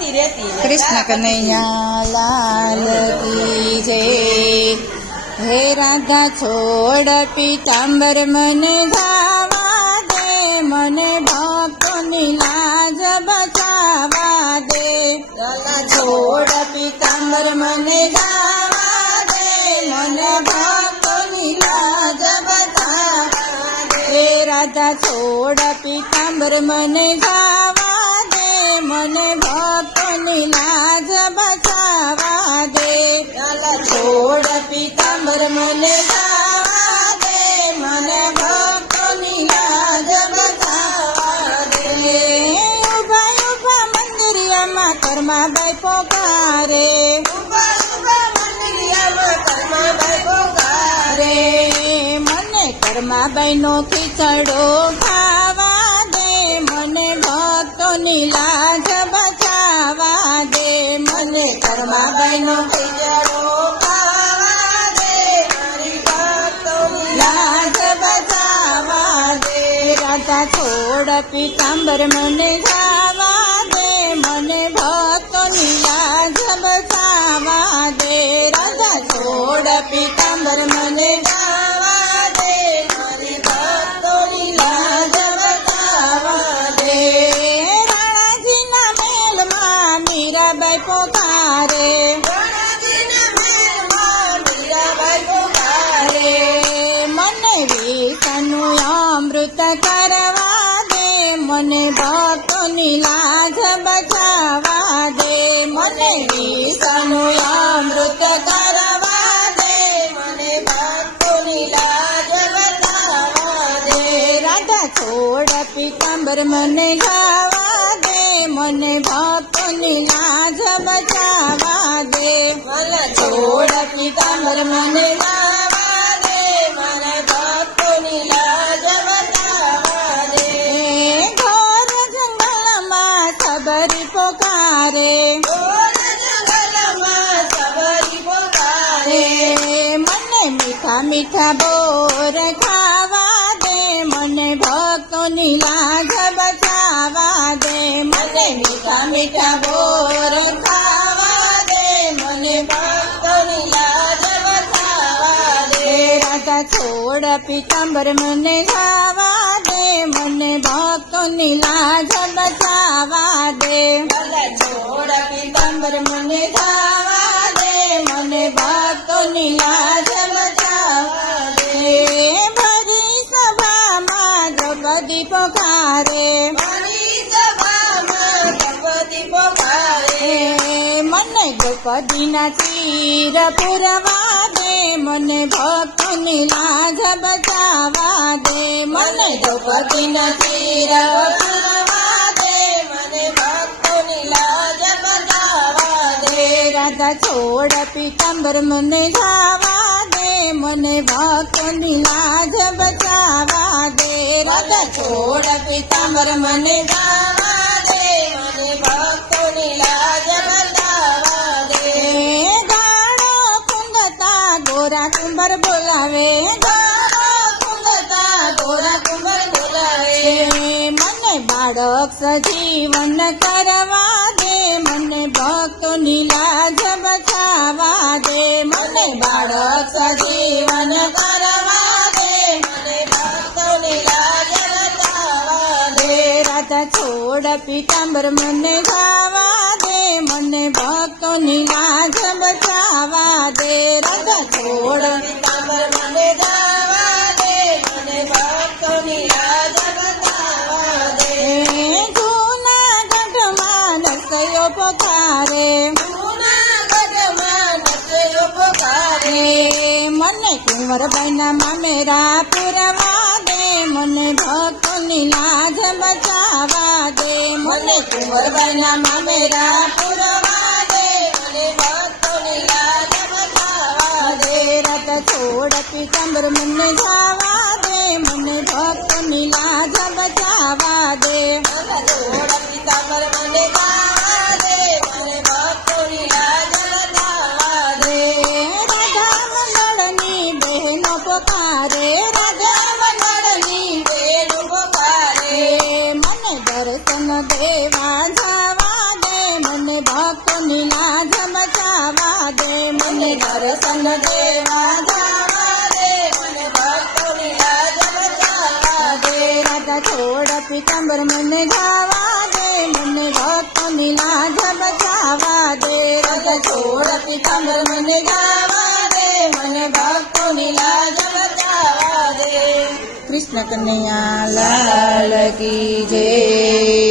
કૃષ્ણ કનૈયા લાલ કી જય। હે રાધા છોડ પીતાંબર મને ગાવા દે, મને ભક્તોની લાજ બચાવા દે। રાધા છોડ પીતાંબર મને ગાવા દે, મને ભક્તોની લાજ બચાવા દે। હે રાધા છોડ પીતાંબર મને ગાવા દે, મને ભક્તોની લાજ બચાવા દે। છોડ પીતાંબર મને ગાવા દે, મને ભક્તોની લાજ બચાવા દે। ઉભા ઉભા મંદિરિયામાં કર્માબાઈ પોકારે, ઉભા ઉભા મંદિરિયામાં કર્માબાઈ પોકારે। મને કર્માબાઈનો ખીચડો ખાવા દે, મને ભક્તોની લાજ બચાવા દે। મને કર્માબાઈનો ખીચડો ખાવા દે, મારી ભક્તોની લાજ બચાવા દે। રાધા છોડ પીતાંબર મને ગાવા દે, મને ભક્તોની લાજ બચાવા દે। રાધા છોડ પીતાંબર મને ગાવા દે, મારી ભક્તોની લાજ બચાવા દે। રાણાજીના મેલમાં મીરાબાઈ પોકારે, રાણાજીના મેલમાં મીરાબાઈ પોકારે। મને વિષનું અમૃત કરવા દે, મને ભક્તોની લાજ બચાવા દે। મને વિષનું અમૃત કરવા દે, મને ભક્તોની લાજ બચાવા દે। રાધા છોડ પીતાંબર મને ગાવા દે, મને ભક્તોની લાજ બચાવા દે। છોડ પીતાંબર મને ગાવા દે, મને ભક્તોની લાજ બચાવા દે। ઘોર જંગલમાં સબરી પોકારે, ઘોર જંગલમાં સબરી પોકારે। મને મીઠા મીઠા બોર ખાવા દે, મને ભક્તોની લાજ બચાવા દે। મને મીઠા મીઠા બોર ખાવા દે, મને ભક્તોની લાજ બચાવા દે। રાધા છોડ પીતાંબર મને ગાવા દે, મને ભક્તોની લાજ બચાવા દે। છોડ પીતાંબર મને ગાવા દે, મને ભક્તોની લાજ બચાવા દે। ભરી સભામાં દ્રૌપદી પોકારે, ભરી સભામાં દ્રૌપદી પોકારે। મને દ્રૌપદીના ચીર પુરવા દે, મને ભક્તોની લાજ બચાવા દે। મને દ્રૌપદીના ચીર પુરવા દે, મને ભક્તોની લાજ બચાવા દે। રાધા છોડ પીતાંબર મને ગાવા દે, મને ભક્તોની લાજ બચાવા દે। રાધા છોડ પીતાંબર મને ગાવા દે, મને ભક્તોની લાજ બચાવા દે। ગાળો કુંદતા ગોરા કુંભર બોલાવે, ગાળો કુંદતા ગોરા કુંભર બોલાવે। મને બાળક સજીવન કરવા દે, મને ભક્તોની લાજ બચાવા દે। મને બાળક સજીવન કરવા દે, મને ભક્તોની લાજ બચાવા દે। રાધા છોડ પીતાંબર મને ગાવા દે, મને ભક્તોની લાજ બચાવા દે। રાધા છોડ પીતાંબર મને ગાવા દે, મને ભક્તોની લાજ બચાવા દે। જૂનાગઢમાં નરસૈયો પોકારે, જૂનાગઢમાં નરસૈયો પોકારે। મને કુંવરબાઈના મામેરા પુરવા દે, મને ભક્તોની લાજ બચાવા દે। મને કુંવરબાઈના મામેરા પુરવા દે, મને ભક્તોની લાજ બચાવા દે। રાધા છોડ પીતાંબર મને ગાવા દે, મને ભક્તોની લાજ બચાવા દે। છોડ પીતાંબર મને ગાવા દે, મને ભક્તોની લાજ બચાવા દે। રાધા મંડળની બહેનો પોકારે, રાધા મંડળની બહેનો પોકારે। મને દર્શન દેવા જવા દે, મને પીતાંબર મને ગાવા દે, મને ભક્તોની લાજ બચાવા દે. રાજા છોડ પીતાંબર મને ગાવા દે, મને ભક્તોની લાજ બચાવા દે. કૃષ્ણ કનૈયા લાલ કી જય.